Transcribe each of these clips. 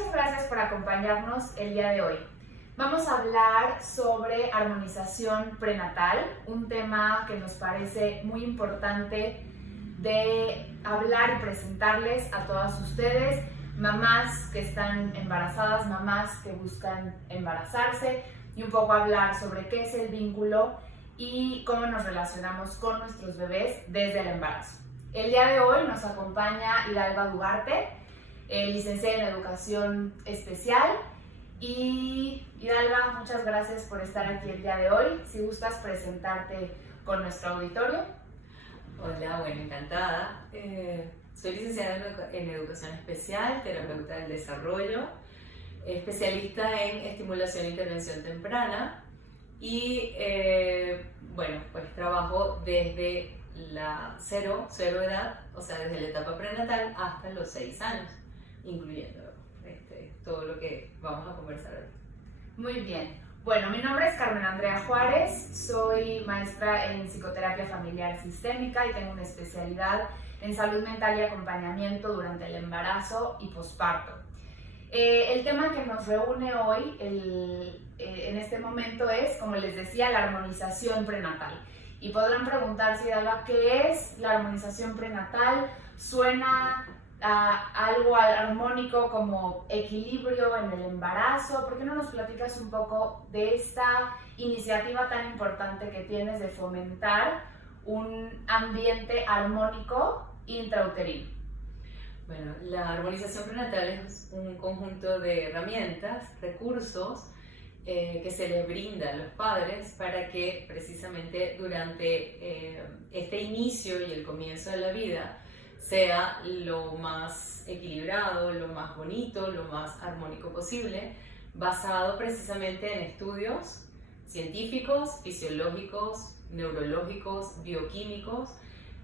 muchas gracias por acompañarnos el día de hoy. Vamos a hablar sobre armonización prenatal, un tema que nos parece muy importante de hablar y presentarles a todas ustedes, mamás que están embarazadas, mamás que buscan embarazarse, y un poco hablar sobre qué es el vínculo y cómo nos relacionamos con nuestros bebés desde el embarazo. El día de hoy nos acompaña Hidalga Duarte, licenciada en Educación Especial. Y Hidalga, muchas gracias por estar aquí el día de hoy. Si gustas presentarte con nuestro auditorio. Hola, bueno, encantada. Soy licenciada en Educación Especial, terapeuta del desarrollo, especialista en estimulación e intervención temprana y bueno, pues trabajo desde la cero edad, o sea, desde la etapa prenatal hasta los 6 años, incluyendo todo lo que vamos a conversar hoy. Muy bien. Bueno, mi nombre es Carmen Andrea Juárez, soy maestra en psicoterapia familiar sistémica y tengo una especialidad en salud mental y acompañamiento durante el embarazo y posparto. El tema que nos reúne hoy en este momento es, como les decía, la armonización prenatal. Y podrán preguntarse, Hidalga, ¿qué es la armonización prenatal? Suena a algo armónico como equilibrio en el embarazo. ¿Por qué no nos platicas un poco de esta iniciativa tan importante que tienes de fomentar un ambiente armónico intrauterino? Bueno, la armonización prenatal es un conjunto de herramientas, recursos que se les brinda a los padres para que precisamente durante este inicio y el comienzo de la vida sea lo más equilibrado, lo más bonito, lo más armónico posible, basado precisamente en estudios científicos, fisiológicos, neurológicos, bioquímicos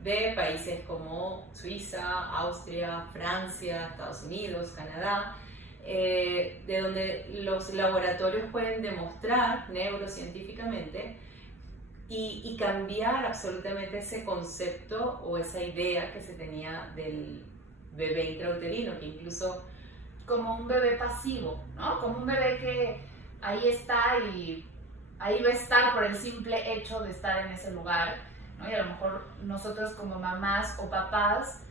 de países como Suiza, Austria, Francia, Estados Unidos, Canadá, de donde los laboratorios pueden demostrar neurocientíficamente y cambiar absolutamente ese concepto o esa idea que se tenía del bebé intrauterino, que incluso como un bebé pasivo, ¿no? Como un bebé que ahí está y ahí va a estar por el simple hecho de estar en ese lugar, ¿no? Y a lo mejor nosotros como mamás o papás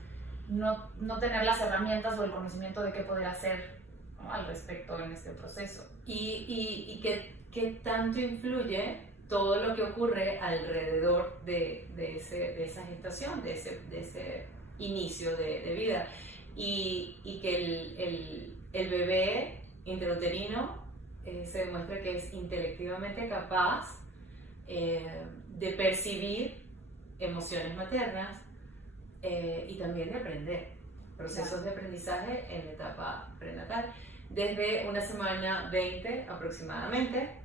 no tener las herramientas o el conocimiento de qué poder hacer, ¿no?, al respecto en este proceso. Y qué tanto influye todo lo que ocurre alrededor de esa gestación, de ese inicio de vida. Y que el bebé intrauterino se demuestra que es intelectivamente capaz de percibir emociones maternas y también de aprender procesos de aprendizaje en la etapa prenatal desde una semana 20 aproximadamente,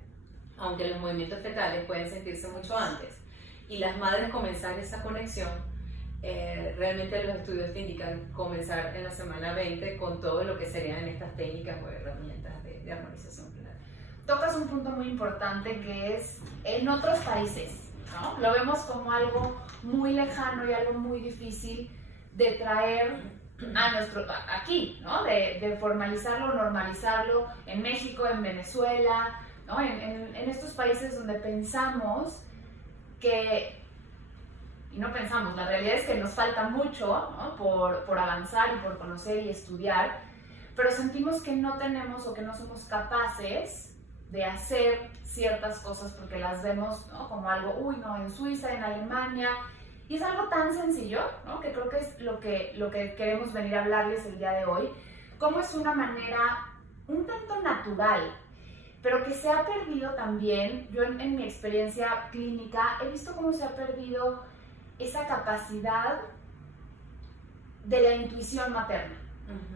aunque los movimientos fetales pueden sentirse mucho antes y las madres comenzar esa conexión. Realmente los estudios te indican comenzar en la semana 20 con todo lo que serían estas técnicas o herramientas de armonización prenatal. Tocas un punto muy importante que es en otros países, ¿no? Lo vemos como algo muy lejano y algo muy difícil de traer aquí, ¿no? De formalizarlo, normalizarlo en México, en Venezuela, ¿no? En estos países donde pensamos que, y no pensamos, la realidad es que nos falta mucho, ¿no?, por avanzar y por conocer y estudiar, pero sentimos que no tenemos o que no somos capaces de hacer ciertas cosas porque las vemos, ¿no?, como algo, uy, no, en Suiza, en Alemania, y es algo tan sencillo, ¿no?, que creo que es lo que queremos venir a hablarles el día de hoy, cómo es una manera un tanto natural, pero que se ha perdido también. Yo en mi experiencia clínica he visto cómo se ha perdido esa capacidad de la intuición materna,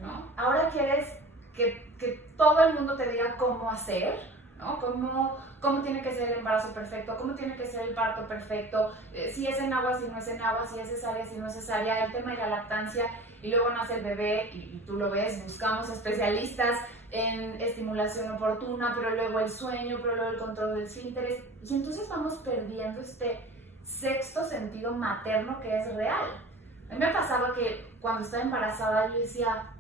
¿no? Ahora quieres que todo el mundo te diga cómo hacer, ¿no? Cómo tiene que ser el embarazo perfecto, cómo tiene que ser el parto perfecto, si es en agua, si no es en agua, si es cesárea, si no es cesárea, el tema de la lactancia, y luego nace el bebé y tú lo ves, buscamos especialistas en estimulación oportuna, pero luego el sueño, pero luego el control del esfínteres, y entonces vamos perdiendo este sexto sentido materno que es real. A mí me ha pasado que cuando estaba embarazada yo decía,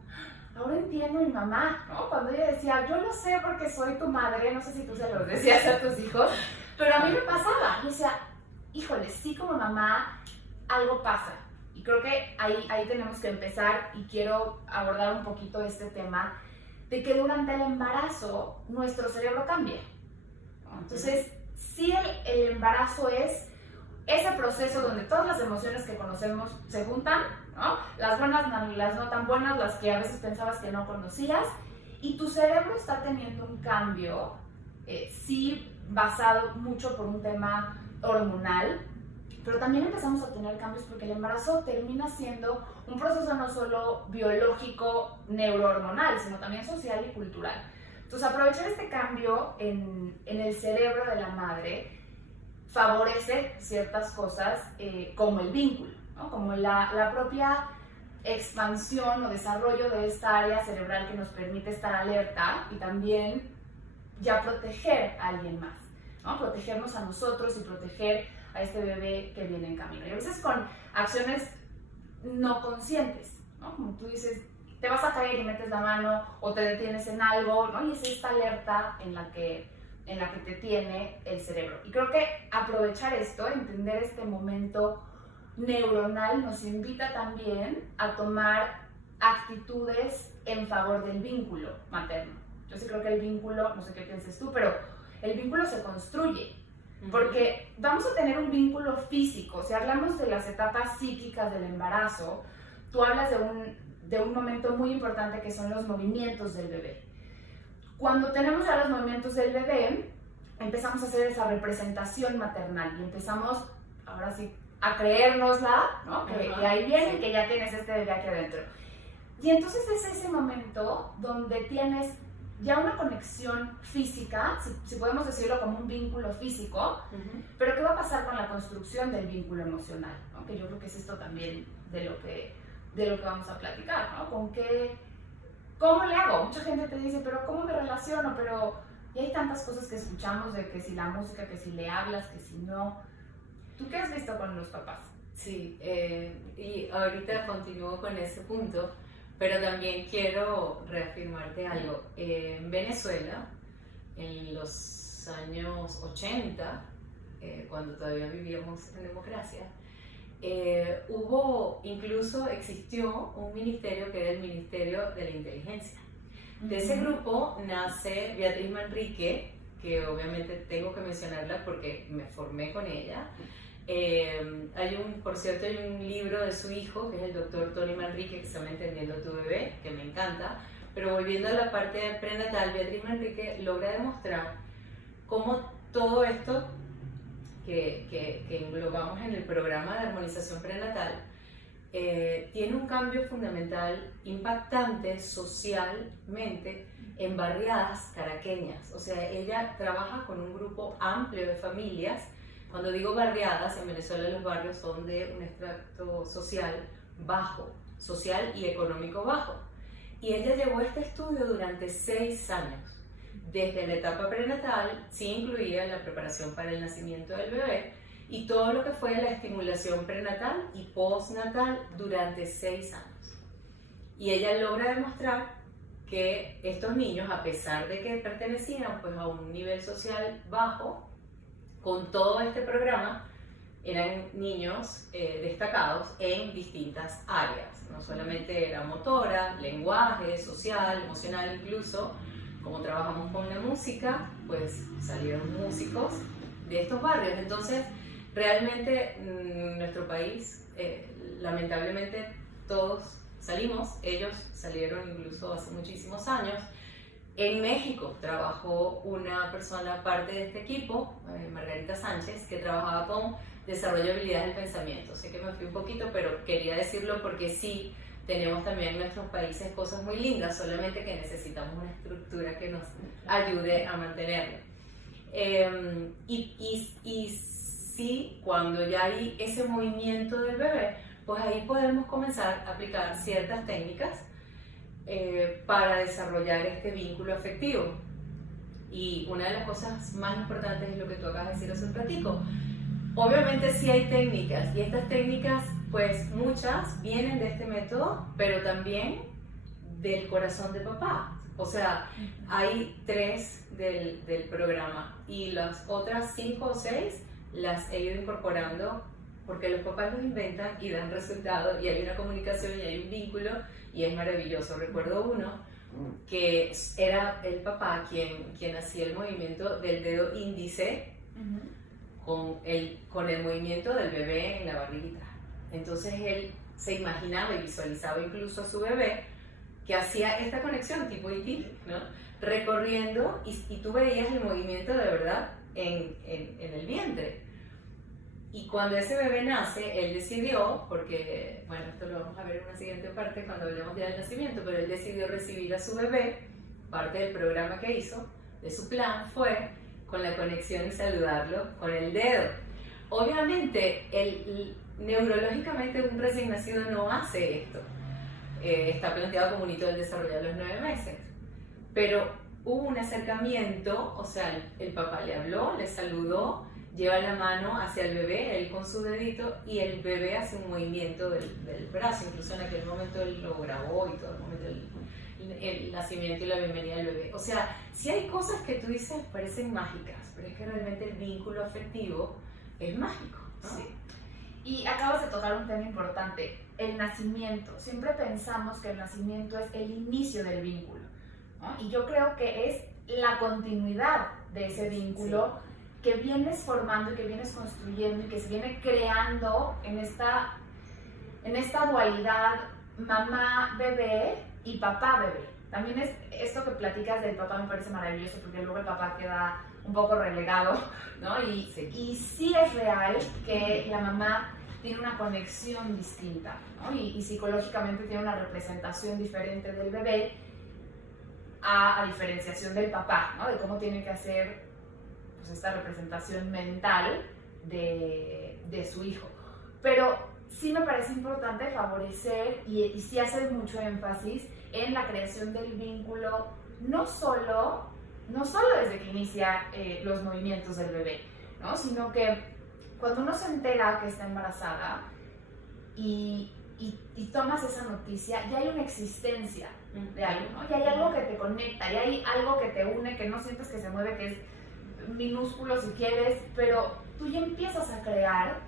ahora entiendo a mi mamá, ¿no? Cuando ella decía, yo lo sé porque soy tu madre, no sé si tú se lo decías a tus hijos, pero a mí me pasaba. Yo decía, híjole, sí, como mamá, algo pasa. Y creo que ahí tenemos que empezar, y quiero abordar un poquito este tema de que durante el embarazo nuestro cerebro cambia, ¿no? Entonces, sí, el embarazo es ese proceso donde todas las emociones que conocemos se juntan, ¿no? Las buenas, las no tan buenas, las que a veces pensabas que no conocías, y tu cerebro está teniendo un cambio, sí, basado mucho por un tema hormonal, pero también empezamos a tener cambios porque el embarazo termina siendo un proceso no solo biológico, neurohormonal, sino también social y cultural. Entonces, aprovechar este cambio en el cerebro de la madre favorece ciertas cosas, como el vínculo, ¿no? Como la propia expansión o desarrollo de esta área cerebral que nos permite estar alerta y también ya proteger a alguien más, ¿no? Protegernos a nosotros y proteger a este bebé que viene en camino. Y a veces con acciones no conscientes, ¿no? Como tú dices, te vas a caer y metes la mano o te detienes en algo, ¿no? Y es esta alerta en la que te tiene el cerebro. Y creo que aprovechar esto, entender este momento neuronal, nos invita también a tomar actitudes en favor del vínculo materno. Yo sí creo que el vínculo, no sé qué pienses tú, pero el vínculo se construye. Porque vamos a tener un vínculo físico. Si hablamos de las etapas psíquicas del embarazo, tú hablas de un momento muy importante que son los movimientos del bebé. Cuando tenemos ya los movimientos del bebé, empezamos a hacer esa representación maternal y empezamos, ahora sí, a creérnosla, ¿no? Que ahí viene, que ya tienes este bebé aquí adentro. Y entonces es ese momento donde tienes ya una conexión física, si podemos decirlo como un vínculo físico, pero ¿qué va a pasar con la construcción del vínculo emocional? ¿No? Que yo creo que es esto también de lo que vamos a platicar, ¿no? ¿Cómo le hago? Mucha gente te dice, pero ¿cómo me relaciono? Y hay tantas cosas que escuchamos de que si la música, que si le hablas, que si no. ¿Tú qué has visto con los papás? Sí, y ahorita continúo con ese punto, pero también quiero reafirmarte algo. En Venezuela, en los años 80, cuando todavía vivíamos en democracia, existió un ministerio que era el Ministerio de la Inteligencia. De ese grupo nace Beatriz Manrique, que obviamente tengo que mencionarla porque me formé con ella. Por cierto, hay un libro de su hijo, que es el doctor Tony Manrique, que se llama Entendiendo a tu bebé, que me encanta. Pero volviendo a la parte prenatal, Beatriz Manrique logra demostrar cómo todo esto que englobamos en el programa de armonización prenatal tiene un cambio fundamental, impactante socialmente en barriadas caraqueñas. O sea, ella trabaja con un grupo amplio de familias. Cuando digo barriadas, en Venezuela los barrios son de un estrato social bajo, social y económico bajo. Y ella llevó este estudio durante 6 años. Desde la etapa prenatal, sí incluía la preparación para el nacimiento del bebé y todo lo que fue la estimulación prenatal y postnatal durante 6 años. Y ella logra demostrar que estos niños, a pesar de que pertenecían pues, a un nivel social bajo, con todo este programa, eran niños destacados en distintas áreas. No solamente era motora, lenguaje, social, emocional incluso. Como trabajamos con la música, pues salieron músicos de estos barrios. Entonces, realmente nuestro país, lamentablemente todos salimos, ellos salieron incluso hace muchísimos años. En México trabajó una persona, parte de este equipo, Margarita Sánchez, que trabajaba con desarrollo de habilidades del pensamiento. Sé que me fui un poquito, pero quería decirlo porque sí, tenemos también en nuestros países cosas muy lindas, solamente que necesitamos una estructura que nos ayude a mantenerlo. Y sí, cuando ya hay ese movimiento del bebé, pues ahí podemos comenzar a aplicar ciertas técnicas para desarrollar este vínculo afectivo. Y una de las cosas más importantes es lo que tú acabas de decir hace un ratico. Obviamente sí hay técnicas, y estas técnicas, pues muchas vienen de este método, pero también del corazón de papá. O sea, hay 3 del programa y las otras 5 o 6 las he ido incorporando porque los papás los inventan y dan resultados y hay una comunicación y hay un vínculo y es maravilloso. Recuerdo uno que era el papá quien hacía el movimiento del dedo índice con el movimiento del bebé en la barriguita. Entonces él se imaginaba y visualizaba incluso a su bebé que hacía esta conexión tipo E.T., ¿no? Recorriendo y tú veías el movimiento de verdad en el vientre. Y cuando ese bebé nace, él decidió, porque, bueno, esto lo vamos a ver en una siguiente parte cuando hablemos ya del nacimiento, pero él decidió recibir a su bebé, parte del programa que hizo, de su plan, fue con la conexión y saludarlo con el dedo. Obviamente, neurológicamente un recién nacido no hace esto. Está planteado como un hito del desarrollo de los 9 meses. Pero hubo un acercamiento, o sea, el papá le habló, le saludó, lleva la mano hacia el bebé, él con su dedito, y el bebé hace un movimiento del brazo. Incluso en aquel momento él lo grabó y todo el momento el nacimiento y la bienvenida del bebé. O sea, sí hay cosas que tú dices parecen mágicas, pero es que realmente el vínculo afectivo es mágico, ¿no? Sí. Y acabas de tocar un tema importante, el nacimiento. Siempre pensamos que el nacimiento es el inicio del vínculo, ¿no? Y yo creo que es la continuidad de ese vínculo, sí, que vienes formando y que vienes construyendo y que se viene creando en esta dualidad mamá-bebé y papá-bebé. También es esto que platicas del papá me parece maravilloso porque luego el papá queda un poco relegado, ¿no? Y sí es real que la mamá tiene una conexión distinta, ¿no? Y psicológicamente tiene una representación diferente del bebé a diferenciación del papá, ¿no? De cómo tiene que hacer pues, esta representación mental de su hijo. Pero sí me parece importante favorecer y sí hacer mucho énfasis en la creación del vínculo, no solo desde que inicia los movimientos del bebé, ¿no? Sino que cuando uno se entera que está embarazada y tomas esa noticia, ya hay una existencia de algo, ¿no? Ya hay algo que te conecta, ya hay algo que te une, que no sientes que se mueve, que es minúsculo si quieres, pero tú ya empiezas a crear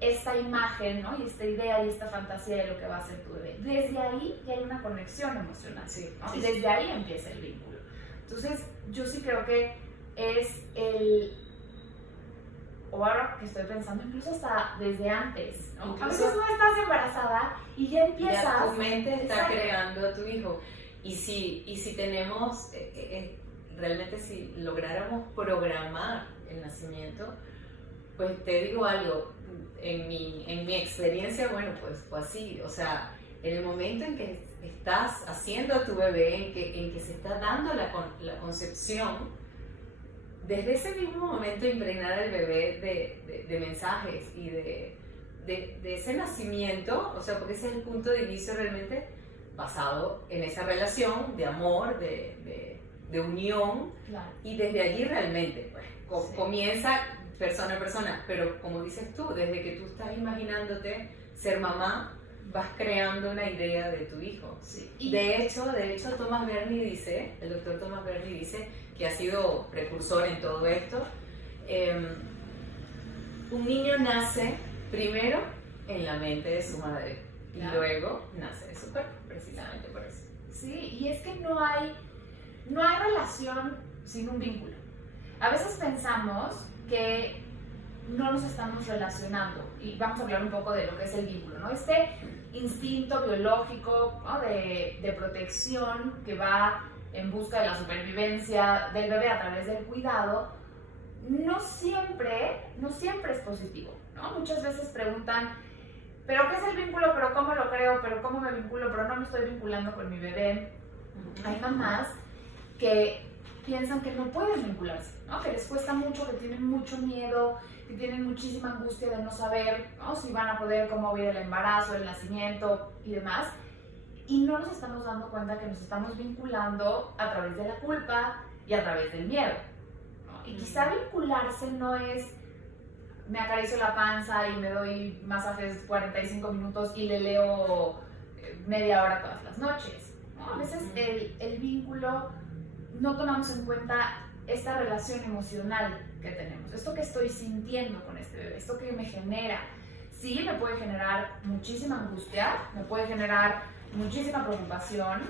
esta imagen, ¿no? Y esta idea y esta fantasía de lo que va a ser tu bebé. Desde ahí ya hay una conexión emocional, ¿no? Y desde ahí empieza el vínculo. Entonces, yo sí creo que es o ahora que estoy pensando, incluso hasta desde antes, ¿no? A veces no estás embarazada y ya empiezas. Ya tu mente está creando a tu hijo. Y si tenemos, realmente si lográramos programar el nacimiento, pues te digo algo, en mi experiencia, bueno, pues fue así. O sea, en el momento en que estás haciendo a tu bebé, en que se está dando la concepción, desde ese mismo momento impregnar al bebé de mensajes y de ese nacimiento, o sea, porque ese es el punto de inicio realmente basado en esa relación de amor, de unión, claro. Y desde allí realmente pues, comienza persona a persona, pero como dices tú, desde que tú estás imaginándote ser mamá, vas creando una idea de tu hijo. Sí. Y de hecho, Thomas Berni dice, el doctor Thomas Berni dice, que ha sido precursor en todo esto, un niño nace primero en la mente de su madre, claro, y luego nace de su cuerpo, precisamente por eso. Sí, y es que no hay relación sin un vínculo. A veces pensamos que no nos estamos relacionando, y vamos a hablar un poco de lo que es el vínculo, ¿no? Este instinto biológico, ¿no? de protección que va en busca de la supervivencia del bebé a través del cuidado, no siempre es positivo, ¿no? Muchas veces preguntan, ¿pero qué es el vínculo? ¿Pero cómo lo creo? ¿Pero cómo me vinculo? ¿Pero no me estoy vinculando con mi bebé? Hay mamás que piensan que no pueden vincularse, ¿no? Que les cuesta mucho, que tienen mucho miedo, que tienen muchísima angustia de no saber, ¿no? Si van a poder, cómo va a ir el embarazo, el nacimiento y demás. Y no nos estamos dando cuenta que nos estamos vinculando a través de la culpa y a través del miedo, ¿no? Y quizá vincularse no es me acaricio la panza y me doy masajes 45 minutos y le leo media hora todas las noches, ¿no? A veces el vínculo no tomamos en cuenta esta relación emocional que tenemos, esto que estoy sintiendo con este bebé, esto que me genera. Sí, me puede generar muchísima angustia, me puede generar muchísima preocupación,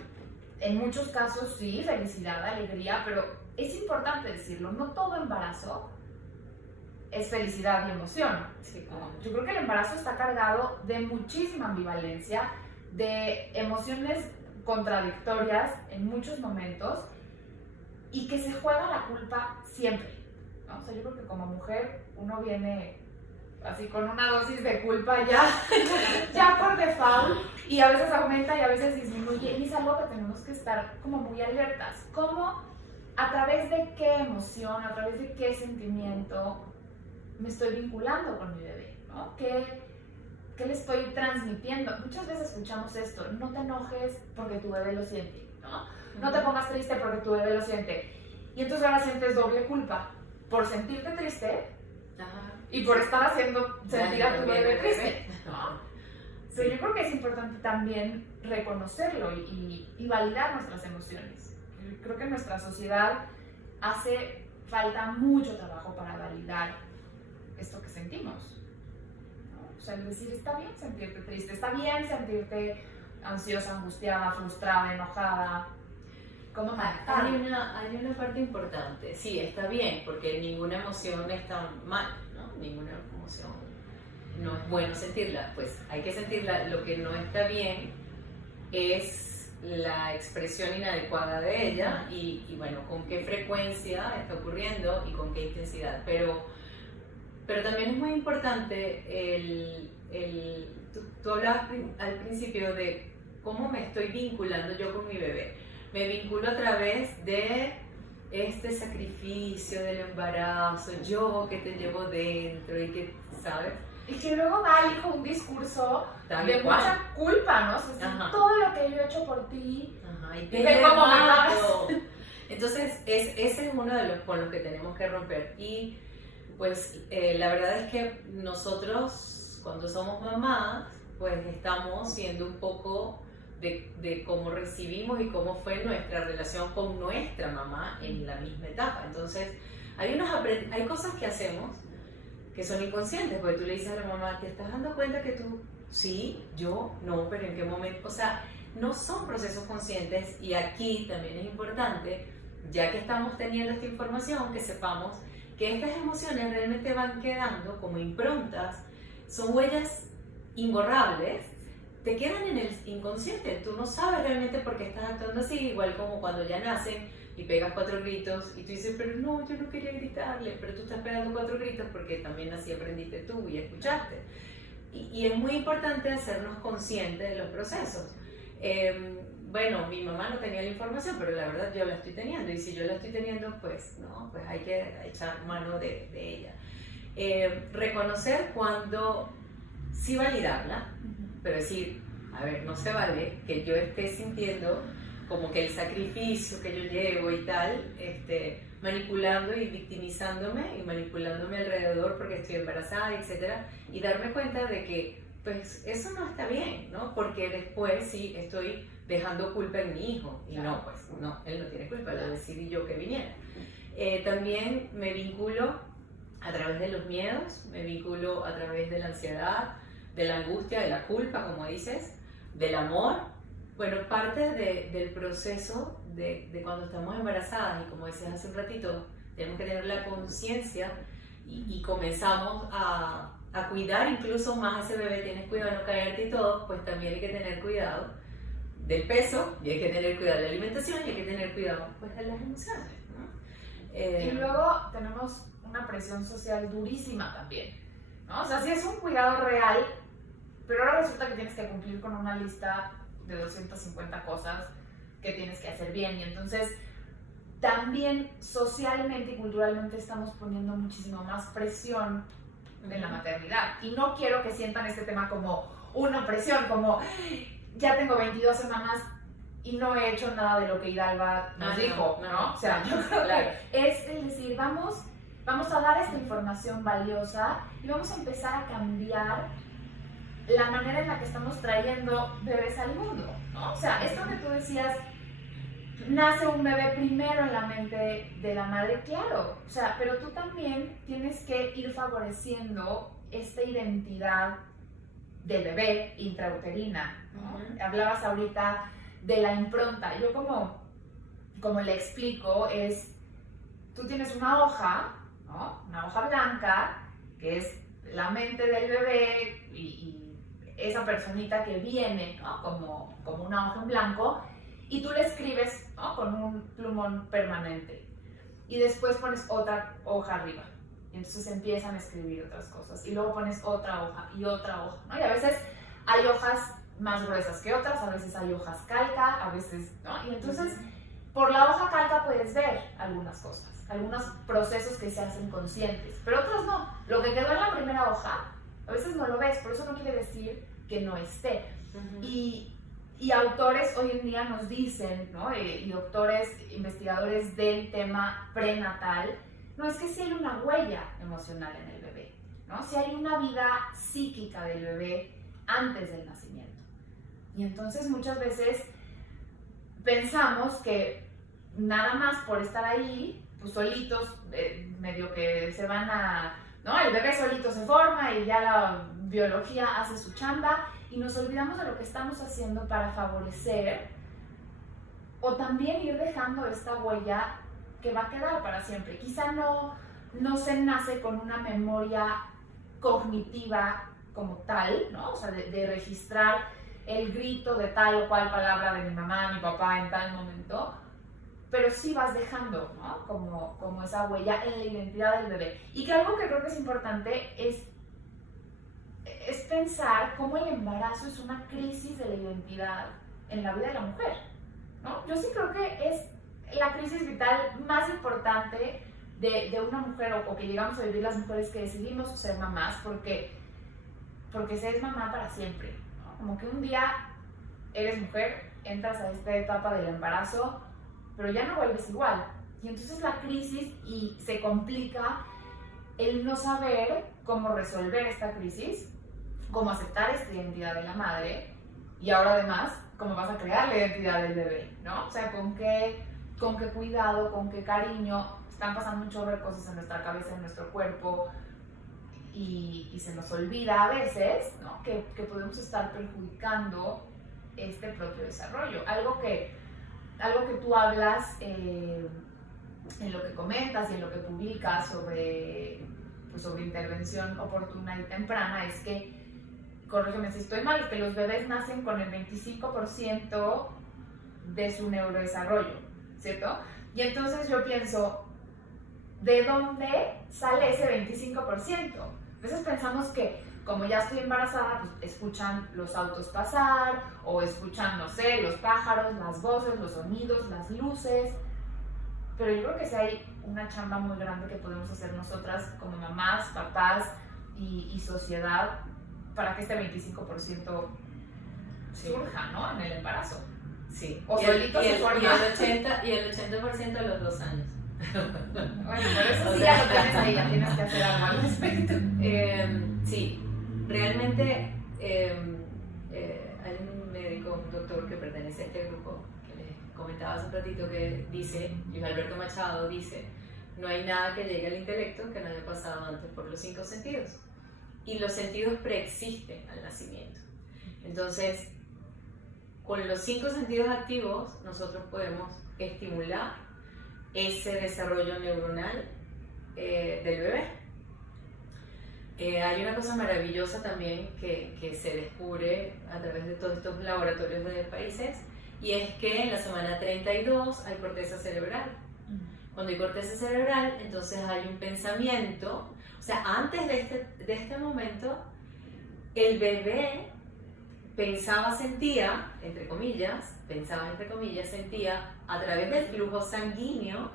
en muchos casos sí, felicidad, alegría, pero es importante decirlo, no todo embarazo es felicidad y emoción. Sí, claro. Yo creo que el embarazo está cargado de muchísima ambivalencia, de emociones contradictorias en muchos momentos y que se juega la culpa siempre, ¿no? O sea, yo creo que como mujer uno viene así con una dosis de culpa ya por default, y a veces aumenta y a veces disminuye, y es algo que tenemos que estar como muy alertas. ¿Cómo, a través de qué emoción, a través de qué sentimiento me estoy vinculando con mi bebé, ¿no? ¿Qué le estoy transmitiendo? Muchas veces escuchamos esto: no te enojes porque tu bebé lo siente, ¿no? No te pongas triste porque tu bebé lo siente. Y entonces ahora sientes doble culpa por sentirte triste. Ajá. Y por estar haciendo sentir a tu bebé triste, ¿no? Pero yo creo que es importante también reconocerlo y validar nuestras emociones. Creo que en nuestra sociedad hace falta mucho trabajo para validar esto que sentimos, ¿no? O sea, el decir, está bien sentirte triste, está bien sentirte ansiosa, angustiada, frustrada, enojada. ¿Cómo manejar? Hay una parte importante. Sí, está bien, porque ninguna emoción está mal, ¿no? Ninguna emoción no es bueno sentirla. Pues hay que sentirla. Lo que no está bien es la expresión inadecuada de ella y bueno, con qué frecuencia está ocurriendo y con qué intensidad. Pero también es muy importante tú hablabas al principio de cómo me estoy vinculando yo con mi bebé. Me vinculo a través de este sacrificio del embarazo, yo que te llevo dentro y que, ¿sabes? Y que luego da al hijo un discurso de mucha culpa, ¿no? O sea, todo lo que yo he hecho por ti. Ajá, y te cómo me mato. Entonces, ese es uno de los con los que tenemos que romper. Y pues la verdad es que nosotros, cuando somos mamás, pues estamos siendo un poco de cómo recibimos y cómo fue nuestra relación con nuestra mamá en la misma etapa. Entonces, hay cosas que hacemos que son inconscientes, porque tú le dices a la mamá, ¿te estás dando cuenta que tú, sí, yo, no, pero en qué momento? O sea, no son procesos conscientes, y aquí también es importante, ya que estamos teniendo esta información, que sepamos que estas emociones realmente van quedando como improntas, son huellas imborrables, te quedan en el inconsciente, tú no sabes realmente por qué estás actuando así, igual como cuando ya nacen y pegas 4 gritos y tú dices, pero no, yo no quería gritarle, pero tú estás pegando 4 gritos porque también así aprendiste tú y escuchaste. Y es muy importante hacernos conscientes de los procesos. Bueno, mi mamá no tenía la información, pero la verdad yo la estoy teniendo, y si yo la estoy teniendo, pues no, pues hay que echar mano de ella. Reconocer cuando sí validarla, pero decir, a ver, no se vale que yo esté sintiendo como que el sacrificio que yo llevo y tal, manipulando y victimizándome y manipulándome alrededor porque estoy embarazada, etcétera, y darme cuenta de que pues eso no está bien, ¿no? Porque después sí estoy dejando culpa en mi hijo, y no, pues no, él no tiene culpa, lo decidí yo que viniera. También me vinculo a través de los miedos, me vinculo a través de la ansiedad, de la angustia, de la culpa, como dices, del amor. Bueno, parte del proceso de cuando estamos embarazadas, y como decías hace un ratito, tenemos que tener la conciencia y comenzamos a cuidar incluso más a ese bebé, tienes cuidado de no caerte y todo, pues también hay que tener cuidado del peso, y hay que tener cuidado de la alimentación, y hay que tener cuidado pues de las emociones, ¿no? Y luego tenemos una presión social durísima también, ¿no? O sea, sí es un cuidado real, pero ahora resulta que tienes que cumplir con una lista de 250 cosas que tienes que hacer bien, y entonces también socialmente y culturalmente estamos poniendo muchísimo más presión en la maternidad, y no quiero que sientan este tema como una presión, como ya tengo 22 semanas y no he hecho nada de lo que Hidalga nos dijo, ¿no? O sea, yo creo que es el decir, vamos a dar esta información valiosa y vamos a empezar a cambiar la manera en la que estamos trayendo bebés al mundo, ¿no? O sea, esto que tú decías, nace un bebé primero en la mente de la madre, claro, o sea, pero tú también tienes que ir favoreciendo esta identidad del bebé intrauterina, ¿no? Hablabas ahorita de la impronta. Yo como le explico es, tú tienes una hoja, ¿no? Una hoja blanca, que es la mente del bebé y esa personita que viene, ¿no? como una hoja en blanco, y tú le escribes, ¿no? Con un plumón permanente. Y después pones otra hoja arriba. Y entonces empiezan a escribir otras cosas. Y luego pones otra hoja y otra hoja, ¿no? Y a veces hay hojas más gruesas que otras, a veces hay hojas calca, a veces, ¿no? Y entonces, por la hoja calca puedes ver algunas cosas, algunos procesos que se hacen conscientes, pero otros no. Lo que quedó en la primera hoja, a veces no lo ves, por eso no quiere decir que no esté. Y autores hoy en día nos dicen, ¿no? Y doctores, investigadores del tema prenatal, no es que si hay una huella emocional en el bebé, ¿no? Si hay una vida psíquica del bebé antes del nacimiento. Y entonces muchas veces pensamos que nada más por estar ahí, pues solitos, medio que se van a, ¿no? El bebé solito se forma y ya la biología hace su chamba, y nos olvidamos de lo que estamos haciendo para favorecer o también ir dejando esta huella que va a quedar para siempre. Quizá no se nace con una memoria cognitiva como tal, ¿no? O sea, de registrar el grito de tal o cual palabra de mi mamá, mi papá en tal momento, pero sí vas dejando, ¿no? Como esa huella en la identidad del bebé. Y que algo que creo que es importante es pensar cómo el embarazo es una crisis de la identidad en la vida de la mujer, ¿no? Yo sí creo que es la crisis vital más importante de una mujer, o que llegamos a vivir las mujeres que decidimos ser mamás, porque se es mamá para siempre, ¿no? Como que un día eres mujer, entras a esta etapa del embarazo, pero ya no vuelves igual. Y entonces la crisis, y se complica el no saber cómo resolver esta crisis, cómo aceptar esta identidad de la madre, y ahora además, cómo vas a crear la identidad del bebé, ¿no? O sea, con qué cuidado, con qué cariño. Están pasando un chorro de cosas en nuestra cabeza, en nuestro cuerpo, y se nos olvida a veces, ¿no? que podemos estar perjudicando este propio desarrollo. Algo que tú hablas en lo que comentas y en lo que publicas sobre intervención oportuna y temprana es que, corrígeme si estoy mal, es que los bebés nacen con el 25% de su neurodesarrollo, ¿cierto? Y entonces yo pienso, ¿de dónde sale ese 25%? A veces pensamos que como ya estoy embarazada, pues escuchan los autos pasar, o escuchan, no sé, los pájaros, las voces, los sonidos, las luces. Pero yo creo que sí hay una chamba muy grande que podemos hacer nosotras como mamás, papás y sociedad para que este 25% surja, ¿no? En el embarazo. Sí. O solito se forma. Y el 80% a los 2 años. Bueno, por eso sí ya lo tienes ahí, ya tienes que hacer algo al respecto. Sí, realmente hay un médico, un doctor que pertenece a este grupo, que les comentaba hace un ratito, que dice, Luis Alberto Machado dice, no hay nada que llegue al intelecto que no haya pasado antes por los 5 sentidos. Y los sentidos preexisten al nacimiento. Entonces, con los 5 sentidos activos, nosotros podemos estimular ese desarrollo neuronal del bebé. Hay una cosa maravillosa también que se descubre a través de todos estos laboratorios de países, y es que en la semana 32 hay corteza cerebral. Cuando hay corteza cerebral, entonces hay un pensamiento. O sea, antes de este momento, el bebé sentía, entre comillas, sentía a través del flujo sanguíneo,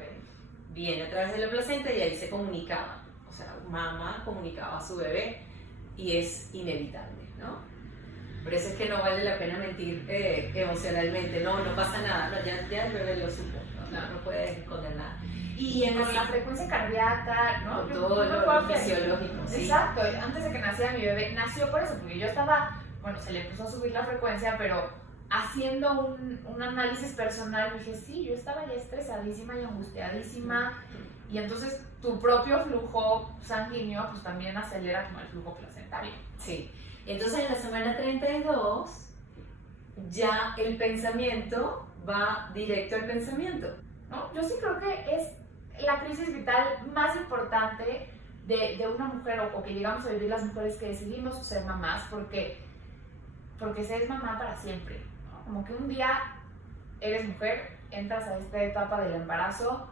viene a través de la placenta y ahí se comunicaba. O sea, mamá comunicaba a su bebé, y es inevitable, ¿no? Por eso es que no vale la pena mentir emocionalmente, no pasa nada, no, ya el bebé lo supo, no puede esconder nada. Y con la frecuencia cardíaca, ¿no? Con todo lo fisiológico, sí. Exacto, antes de que naciera mi bebé, nació por eso, porque yo estaba bueno, se le empezó a subir la frecuencia, pero haciendo un análisis personal dije, sí, yo estaba ya estresadísima y angustiadísima, y entonces tu propio flujo sanguíneo pues también acelera como el flujo placentario. Sí, entonces en la semana 32 ya el pensamiento va directo al pensamiento, ¿no? Yo sí creo que es la crisis vital más importante de una mujer, o que llegamos a vivir las mujeres que decidimos ser mamás, porque se es mamá para siempre, ¿no? Como que un día eres mujer, entras a esta etapa del embarazo,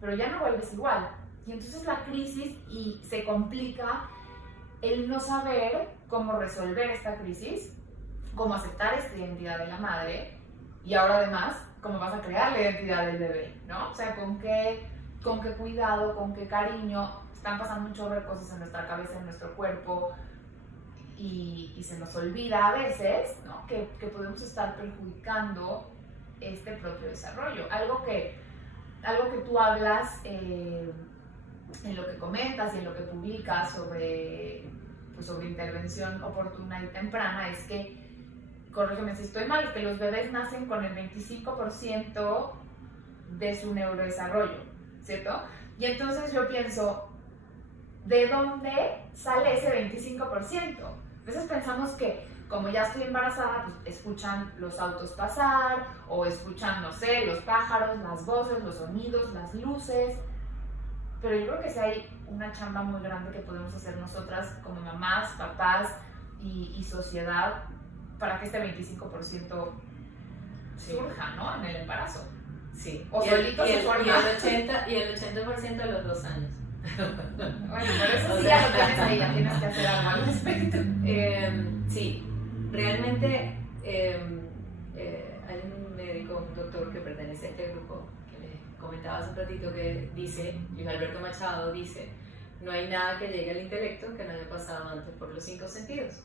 pero ya no vuelves igual. Y entonces la crisis y se complica el no saber cómo resolver esta crisis, cómo aceptar esta identidad de la madre, y ahora además cómo vas a crear la identidad del bebé, ¿no? O sea, con qué cuidado, con qué cariño. Están pasando un chorro de cosas en nuestra cabeza, en nuestro cuerpo, y se nos olvida a veces, ¿no? que podemos estar perjudicando este propio desarrollo. Algo que tú hablas en lo que comentas y en lo que publicas sobre intervención oportuna y temprana es que, corrígeme si estoy mal, es que los bebés nacen con el 25% de su neurodesarrollo, ¿cierto? Y entonces yo pienso, ¿de dónde sale ese 25%? A veces pensamos que como ya estoy embarazada, pues escuchan los autos pasar, o escuchan, no sé, los pájaros, las voces, los sonidos, las luces. Pero yo creo que sí hay una chamba muy grande que podemos hacer nosotras como mamás, papás y sociedad para que este 25% surja, ¿no? En el embarazo. Sí. O solito se forma. Y el 80% a los 2 años. Bueno, por eso sí ya lo tienes ahí, ya tienes que hacer algo al respecto. Sí, realmente hay un médico, un doctor que pertenece a este grupo, que les comentaba hace un ratito, que dice, Luis Alberto Machado dice, no hay nada que llegue al intelecto que no haya pasado antes por los 5 sentidos.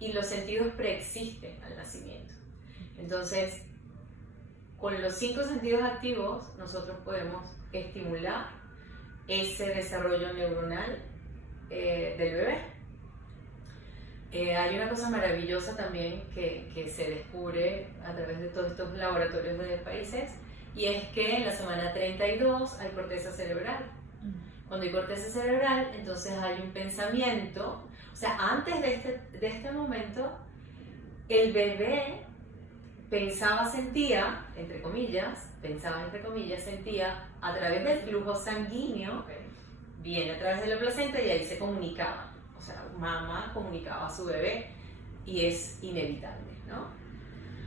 Y los sentidos preexisten al nacimiento. Entonces, con los 5 sentidos activos, nosotros podemos estimular ese desarrollo neuronal del bebé. Hay una cosa maravillosa también que se descubre a través de todos estos laboratorios de países, y es que en la semana 32 hay corteza cerebral. Cuando hay corteza cerebral, entonces hay un pensamiento, o sea, antes de este momento, el bebé sentía, entre comillas, sentía a través del flujo sanguíneo, viene a través de la placenta y ahí se comunicaba. O sea, mamá comunicaba a su bebé y es inevitable, ¿no?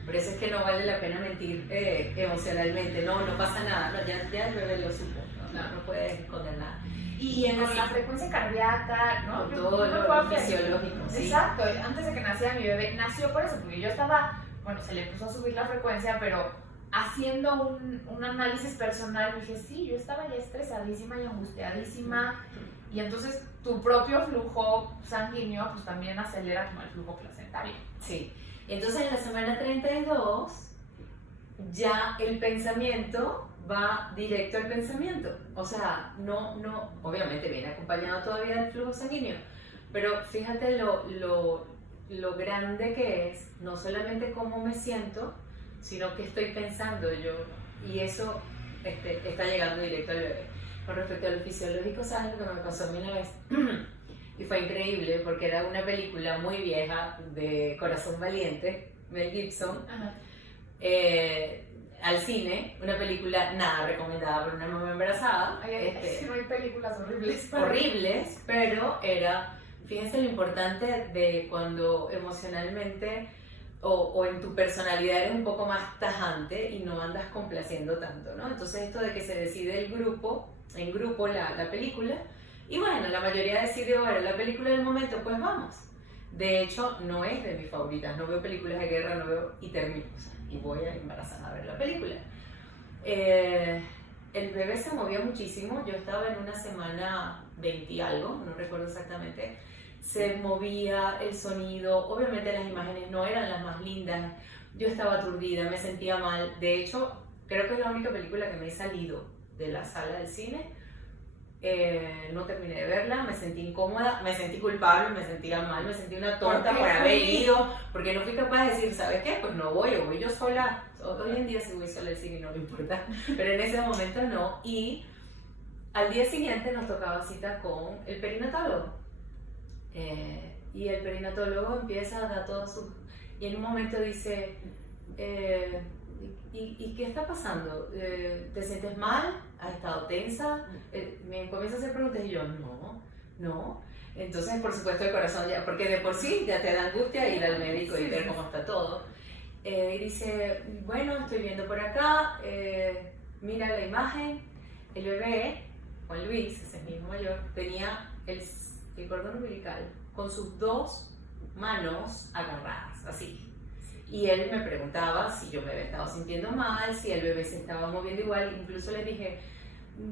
Por eso es que no vale la pena mentir emocionalmente, no pasa nada, no, ya el bebé lo supo, no puedes esconder nada. Y con la frecuencia cardíaca, ¿no? Con todo lo fisiológico, sí. Exacto, antes de que naciera mi bebé, nació por eso, porque yo estaba, bueno, se le empezó a subir la frecuencia, pero haciendo un análisis personal dije, sí, yo estaba ya estresadísima y angustiadísima, y entonces tu propio flujo sanguíneo pues también acelera como el flujo placentario. Sí, entonces en la semana 32 ya el pensamiento va directo al pensamiento, o sea, no, obviamente viene acompañado todavía del flujo sanguíneo, pero fíjate lo grande que es, no solamente cómo me siento, sino que estoy pensando yo, y eso está llegando directo al bebé. Con respecto a lo fisiológico, ¿sabes lo que me pasó a mí una vez? Y fue increíble porque era una película muy vieja de Corazón Valiente, Mel Gibson, al cine, una película nada recomendada por una mamá embarazada. Es que no hay películas horribles. Horribles, pero era, fíjense lo importante de cuando emocionalmente o en tu personalidad eres un poco más tajante y no andas complaciendo tanto, ¿no? Entonces esto de que se decide en grupo la película, y bueno, la mayoría decidió ver la película del momento, pues vamos. De hecho, no es de mis favoritas, no veo películas de guerra, y termino, o sea, y voy a embarazada a ver la película. El bebé se movía muchísimo, yo estaba en una semana 20 y algo, no recuerdo exactamente, se movía el sonido, obviamente las imágenes no eran las más lindas, yo estaba aturdida, me sentía mal, de hecho, creo que es la única película que me he salido de la sala del cine No terminé de verla, me sentí incómoda, me sentí culpable, me sentía mal, me sentí una tonta por haber ido, porque no fui capaz de decir, ¿sabes qué? Pues no voy, o voy yo sola. Hoy en día sí voy sola al cine, no me importa, pero en ese momento no. Y al día siguiente nos tocaba cita con el perinatólogo. Y el perinatólogo empieza a dar todo su... Y en un momento dice, ¿y qué está pasando? ¿Te sientes mal? ¿Has estado tensa? Me comienza a hacer preguntas y yo, no. Entonces, por supuesto, el corazón ya, porque de por sí ya te da angustia ir al médico y ver cómo está todo. Y dice, bueno, estoy viendo por acá, mira la imagen, el bebé, Juan Luis, ese es mi hijo mayor, tenía el cordón umbilical con sus 2 manos agarradas, así. Y él me preguntaba si yo me había estado sintiendo mal, si el bebé se estaba moviendo igual. Incluso le dije,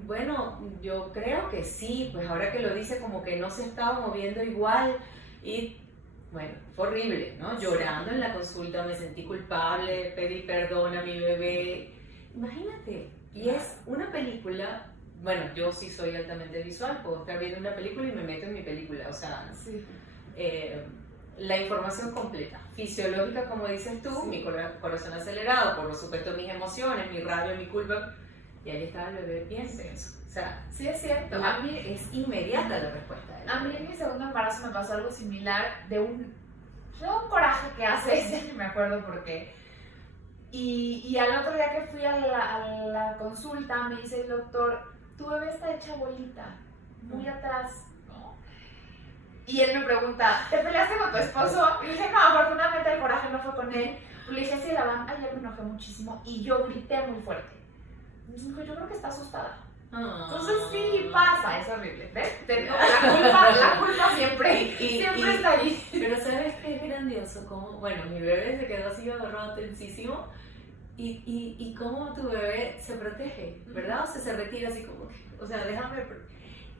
bueno, yo creo que sí, pues ahora que lo dice como que no se estaba moviendo igual. Y bueno, fue horrible, ¿no? Llorando en la consulta, me sentí culpable, pedí perdón a mi bebé. Imagínate, y es una película, bueno, yo sí soy altamente visual, puedo estar viendo una película y me meto en mi película, o sea... Sí. La información completa, fisiológica como dices tú, sí. Mi corazón acelerado, por supuesto mis emociones, mi rabia, mi culpa, y ahí estaba el bebé bien tenso. O sea, sí es cierto. A mí es inmediata la respuesta. A mí en mi segundo embarazo me pasó algo similar de un coraje que hace, me acuerdo por qué. Y al otro día que fui a la consulta me dice el doctor, tu bebé está hecha bolita, muy atrás. Y él me pregunta, ¿te peleaste con tu esposo? Y le dije, no, afortunadamente el coraje no fue con él. Le dije, sí, ayer me enojé muchísimo y yo grité muy fuerte. Entonces me dijo, yo creo que está asustada. Entonces sí, pasa, es horrible. ¿Ves? La culpa siempre, siempre está ahí. Pero ¿sabes qué es grandioso? Como, bueno, mi bebé se quedó así agarrado tensísimo y cómo tu bebé se protege, ¿verdad? O sea, se retira así como que, o sea, déjame...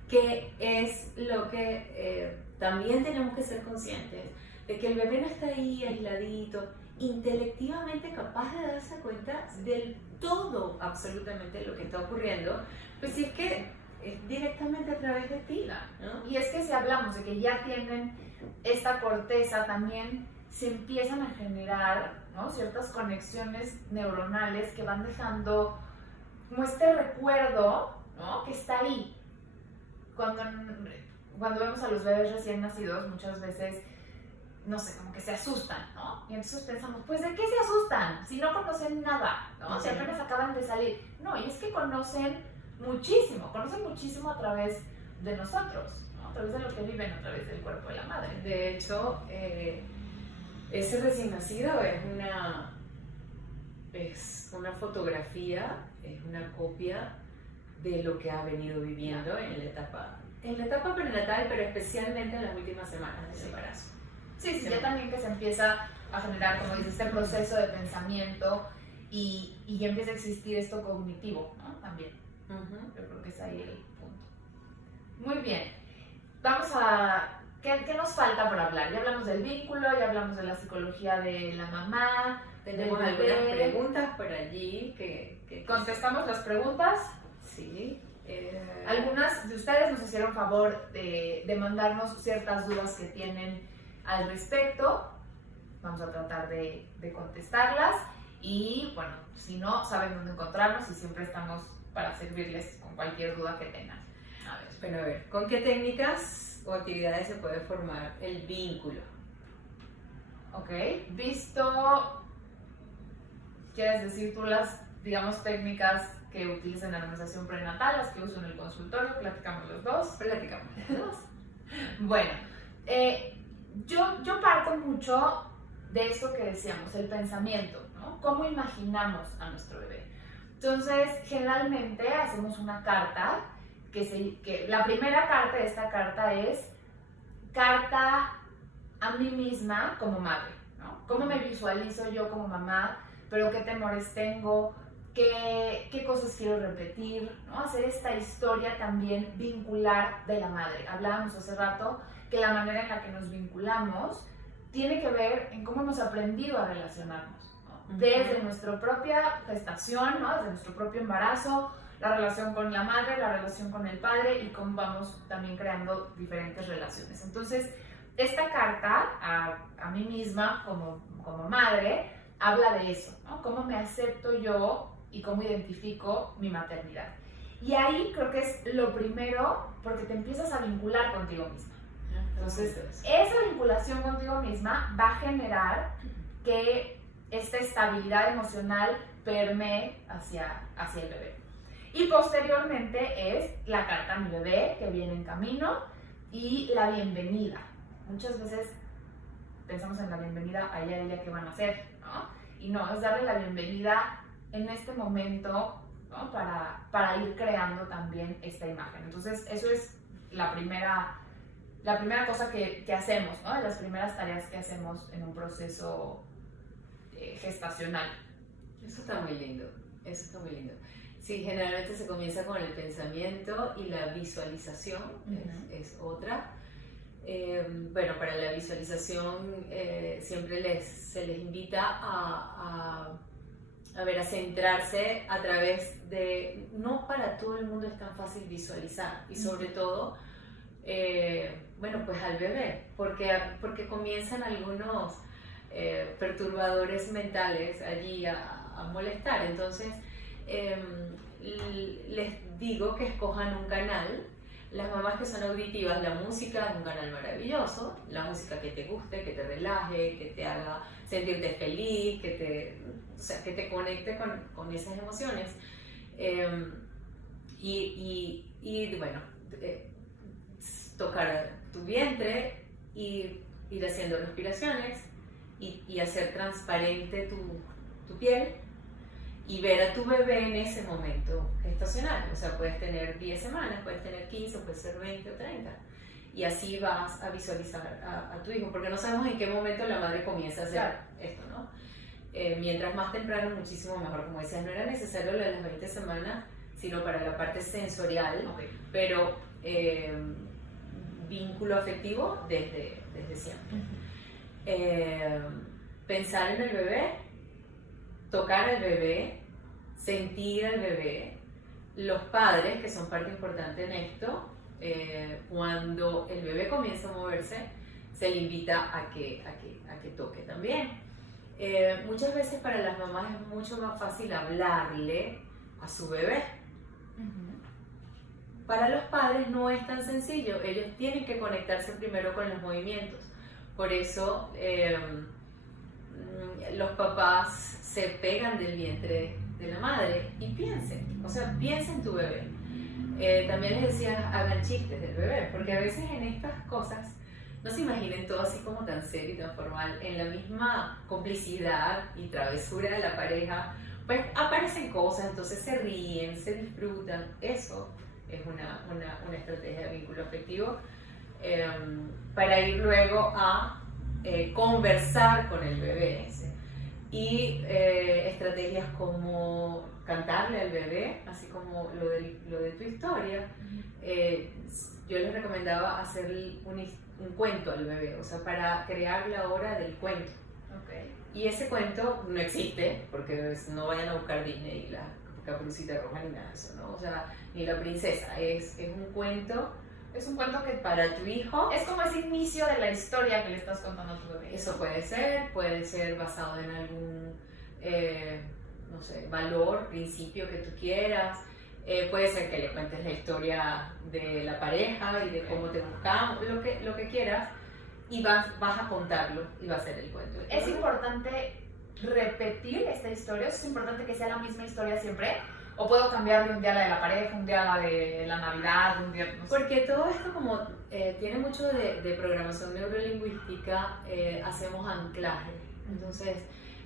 Que es lo que también tenemos que ser conscientes, de que el bebé no está ahí aisladito, intelectivamente capaz de darse cuenta del todo, absolutamente lo que está ocurriendo, pues si es que es directamente a través de ti, ¿no? Y es que si hablamos de que ya tienen esta corteza, también se empiezan a generar, ¿no?, ciertas conexiones neuronales que van dejando como este recuerdo, ¿no?, que está ahí. Cuando vemos a los bebés recién nacidos, muchas veces, no sé, como que se asustan, ¿no? Y entonces pensamos, pues, ¿de qué se asustan? Si no conocen nada, ¿no? Si apenas acaban de salir. No, y es que conocen muchísimo a través de nosotros, ¿no? A través de lo que viven, a través del cuerpo de la madre. De hecho, ese recién nacido es una fotografía, es una copia de lo que ha venido viviendo en la etapa prenatal, pero especialmente en las últimas semanas del embarazo. Sí, ya también que se empieza a generar, como dices, este proceso de pensamiento y ya empieza a existir esto cognitivo, ¿no? También. Yo creo que es ahí el punto. Muy bien. Vamos a... ¿Qué nos falta por hablar? Ya hablamos del vínculo, ya hablamos de la psicología de la mamá. Tenemos algunas preguntas por allí que ¿contestamos las preguntas? Sí. Algunas de ustedes nos hicieron favor de mandarnos ciertas dudas que tienen al respecto. Vamos a tratar de contestarlas y bueno, si no, saben dónde encontrarnos y siempre estamos para servirles con cualquier duda que tengan. Bueno, a ver, ¿con qué técnicas o actividades se puede formar el vínculo? Ok, visto, ¿quieres decir tú las, digamos, técnicas que utilizan la armonización prenatal, las que uso en el consultorio? Platicamos los dos. Bueno, yo parto mucho de esto que decíamos, el pensamiento, ¿no? ¿Cómo imaginamos a nuestro bebé? Entonces, generalmente hacemos una carta, que la primera carta de esta carta es carta a mí misma como madre, ¿no? ¿Cómo me visualizo yo como mamá? ¿Pero qué temores tengo? ¿Qué cosas quiero repetir? ¿No? Hacer esta historia también vincular de la madre. Hablábamos hace rato que la manera en la que nos vinculamos tiene que ver en cómo hemos aprendido a relacionarnos, ¿no? Desde nuestra propia gestación, ¿no? Desde nuestro propio embarazo, la relación con la madre, la relación con el padre y cómo vamos también creando diferentes relaciones. Entonces, esta carta a mí misma como madre habla de eso, ¿no? Cómo me acepto yo y cómo identifico mi maternidad. Y ahí creo que es lo primero, porque te empiezas a vincular contigo misma. Entonces, esa vinculación contigo misma va a generar que esta estabilidad emocional permee hacia el bebé. Y posteriormente es la carta a mi bebé, que viene en camino, y la bienvenida. Muchas veces pensamos en la bienvenida allá el día que van a hacer, ¿no? Y no, es darle la bienvenida en este momento, ¿no? Para ir creando también esta imagen. Entonces, eso es la primera cosa que hacemos, ¿no? De las primeras tareas que hacemos en un proceso gestacional. Eso está muy lindo, eso está muy lindo. Sí, generalmente se comienza con el pensamiento y la visualización es otra. Bueno, para la visualización siempre se les invita a centrarse a través de... No para todo el mundo es tan fácil visualizar y sobre todo, bueno, pues al bebé, porque comienzan algunos perturbadores mentales allí a molestar. Entonces, les digo que escojan un canal. Las mamás que son auditivas, la música es un canal maravilloso, la música que te guste, que te relaje, que te haga sentirte feliz, que te conecte con esas emociones. Y bueno, tocar tu vientre y ir haciendo respiraciones y hacer transparente tu piel y ver a tu bebé en ese momento gestacional. O sea, puedes tener 10 semanas, puedes tener 15, puede ser 20 o 30. Y así vas a visualizar a tu hijo, porque no sabemos en qué momento la madre comienza a hacer esto, ¿no? Mientras más temprano, muchísimo mejor. Como decías, no era necesario lo de las 20 semanas, sino para la parte sensorial, pero vínculo afectivo desde siempre. Pensar en el bebé, tocar al bebé, sentir al bebé. Los padres, que son parte importante en esto, cuando el bebé comienza a moverse, se le invita a que toque también. Muchas veces para las mamás es mucho más fácil hablarle a su bebé. Para los padres no es tan sencillo, ellos tienen que conectarse primero con los movimientos. Por eso los papás se pegan del vientre de la madre y piensen en tu bebé. También les decía, hagan chistes del bebé, porque a veces en estas cosas no se imaginen todo así como tan serio y tan formal. En la misma complicidad y travesura de la pareja, pues aparecen cosas, entonces se ríen, se disfrutan. Eso es una estrategia de vínculo afectivo para ir luego a conversar con el bebé. Y estrategias como cantarle al bebé, así como lo de tu historia. Yo les recomendaba hacer un cuento al bebé, o sea, para crear la hora del cuento. Y ese cuento no existe, porque no vayan a buscar Disney y la Caperucita Roja ni nada de eso, ¿no? O sea, ni la princesa, es un cuento. Es un cuento que para tu hijo... Es como ese inicio de la historia que le estás contando a tu bebé. Eso puede ser basado en algún, no sé, valor, principio que tú quieras. Puede ser que le cuentes la historia de la pareja y de cómo te buscamos, lo que quieras. Y vas a contarlo y va a ser el cuento. ¿Es importante repetir esta historia? ¿Es importante que sea la misma historia siempre? ¿O puedo cambiarle un día la de la pareja, un día la de la Navidad, un día... No sé? Porque todo esto como tiene mucho de programación neurolingüística, hacemos anclaje. Entonces,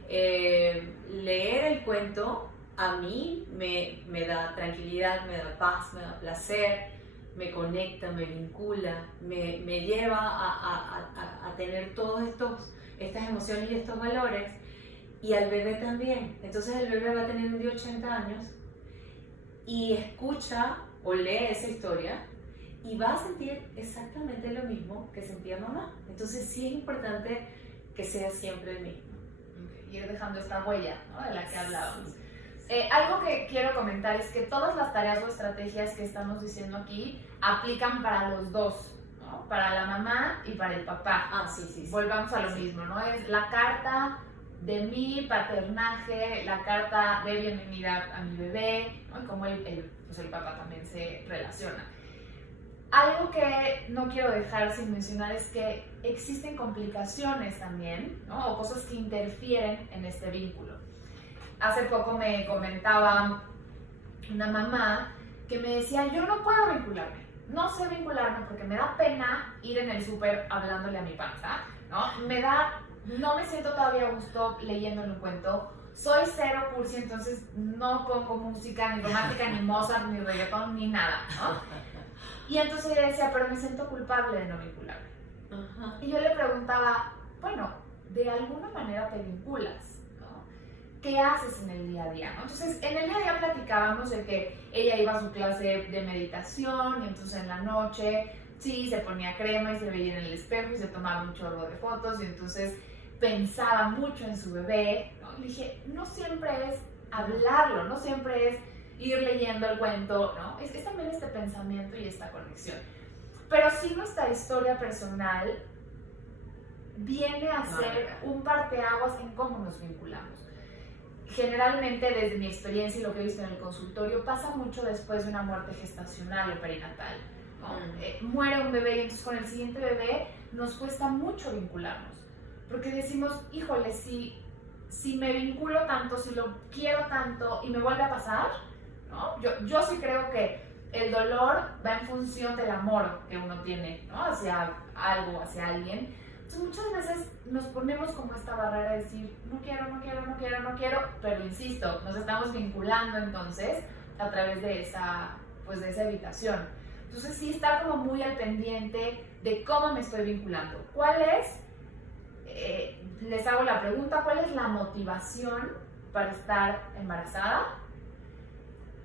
leer el cuento a mí me da tranquilidad, me da paz, me da placer, me conecta, me vincula, me lleva a tener todas estas emociones y estos valores. Y al bebé también. Entonces el bebé va a tener un día 80 años y escucha o lee esa historia y va a sentir exactamente lo mismo que sentía mamá. Entonces sí es importante que sea siempre el mismo. Ir dejando esta huella, ¿no? De la que hablábamos. Algo que quiero comentar es que todas las tareas o estrategias que estamos diciendo aquí aplican para los dos, ¿no? Para la mamá y para el papá. Ah, sí. Volvamos a lo Sí. mismo, ¿no? Es la carta de mi paternaje, la carta de bienvenida a mi bebé, ¿no? Y cómo pues el papá también se relaciona. Algo que no quiero dejar sin mencionar es que existen complicaciones también, ¿no? O cosas que interfieren en este vínculo. Hace poco me comentaba una mamá que me decía, yo no puedo vincularme, no sé vincularme porque me da pena ir en el súper hablándole a mi panza, ¿no? No me siento todavía a gusto leyéndole un cuento, soy cero cursi, entonces no pongo música ni romántica, ni Mozart, ni reggaetón, ni nada, ¿no? Y entonces ella decía, pero me siento culpable de no vincularme. Y yo le preguntaba, bueno, de alguna manera te vinculas, ¿no? ¿Qué haces en el día a día, ¿no? Entonces, en el día a día platicábamos de que ella iba a su clase de meditación y entonces en la noche, sí, se ponía crema y se veía en el espejo y se tomaba un chorro de fotos y entonces pensaba mucho en su bebé, ¿no? Y dije, no siempre es hablarlo, no siempre es ir leyendo el cuento, ¿no? Es también este pensamiento y esta conexión. Pero sí nuestra historia personal viene a ser un parteaguas en cómo nos vinculamos. Generalmente, desde mi experiencia y lo que he visto en el consultorio, pasa mucho después de una muerte gestacional o perinatal, ¿no? Muere un bebé y entonces con el siguiente bebé nos cuesta mucho vincularnos. Porque decimos, híjole, si me vinculo tanto, si lo quiero tanto y me vuelve a pasar, ¿no? Yo sí creo que el dolor va en función del amor que uno tiene, ¿no? Hacia algo, hacia alguien. Entonces muchas veces nos ponemos como esta barrera de decir, no quiero, pero insisto, nos estamos vinculando entonces a través de esa evitación. Entonces sí estar como muy al pendiente de cómo me estoy vinculando. ¿Cuál es? Les hago la pregunta, ¿cuál es la motivación para estar embarazada?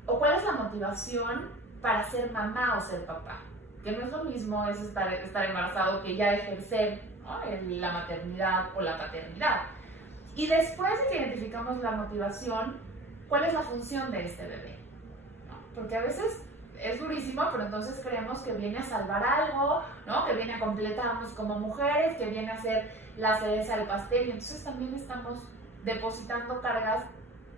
¿O cuál es la motivación para ser mamá o ser papá? Que no es lo mismo es estar embarazado que ya ejercer, ¿no? La maternidad o la paternidad. Y después de que identificamos la motivación, ¿cuál es la función de este bebé? ¿No? Porque a veces es durísimo, pero entonces creemos que viene a salvar algo, ¿no? Que viene a completarnos como mujeres, que viene a ser la cereza del pastel, y entonces también estamos depositando cargas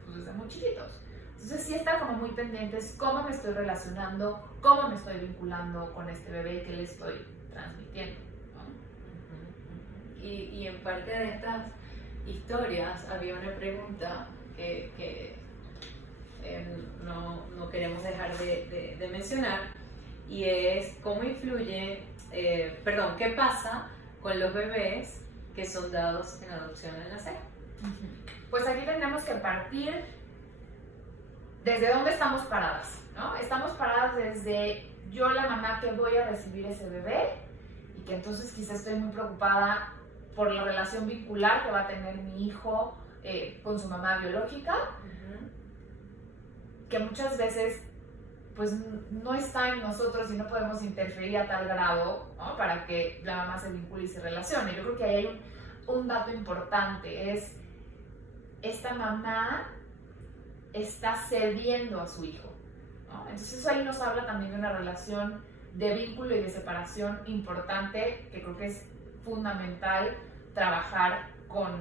pues, desde muy chiquitos. Entonces sí está como muy pendientes cómo me estoy relacionando, cómo me estoy vinculando con este bebé que le estoy transmitiendo, ¿no? Y en parte de estas historias había una pregunta que no queremos dejar de mencionar, y es cómo influye, qué pasa con los bebés que son dados en adopción al nacer. Pues aquí tenemos que partir desde dónde estamos paradas, ¿no? Estamos paradas desde yo, la mamá que voy a recibir ese bebé, y que entonces quizás estoy muy preocupada por la relación vincular que va a tener mi hijo con su mamá biológica, que muchas veces pues no está en nosotros y no podemos interferir a tal grado, ¿no? Para que la mamá se vincule y se relacione. Yo creo que ahí hay un dato importante, es esta mamá está cediendo a su hijo, ¿no? Entonces eso ahí nos habla también de una relación de vínculo y de separación importante, que creo que es fundamental trabajar con